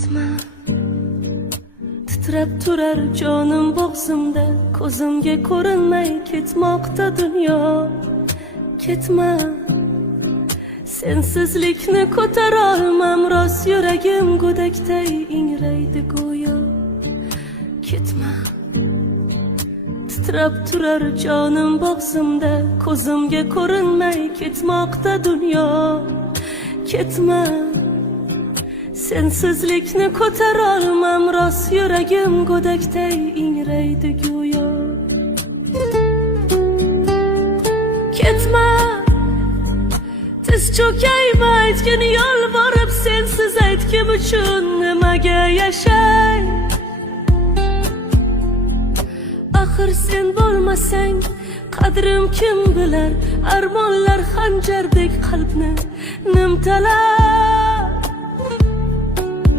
Ketma, titrab turar jonim bo'g'zimda, ko'zimga ko'rinmay ketmoqda dunyo. Ketma, sensizlikni ko'tara olmam, rost yuragim go'dakday ingraydi go'yo. Ketma, titrab turar jonim bo'g'zimda, ko'zimga ko'rinmay ketmoqda dunyo. Ketma, sensizlikni ko'tara olmam, rost yuragim go'dakday ingraydi go'yo. Ketma, tiz cho'kayma, aytgin yolvorib, sensiz aytkim uchun nimaga yashay? Axir sen bo'lmasang qadrim kim bilar? Armonlar xanjardek qalbni nimtalar.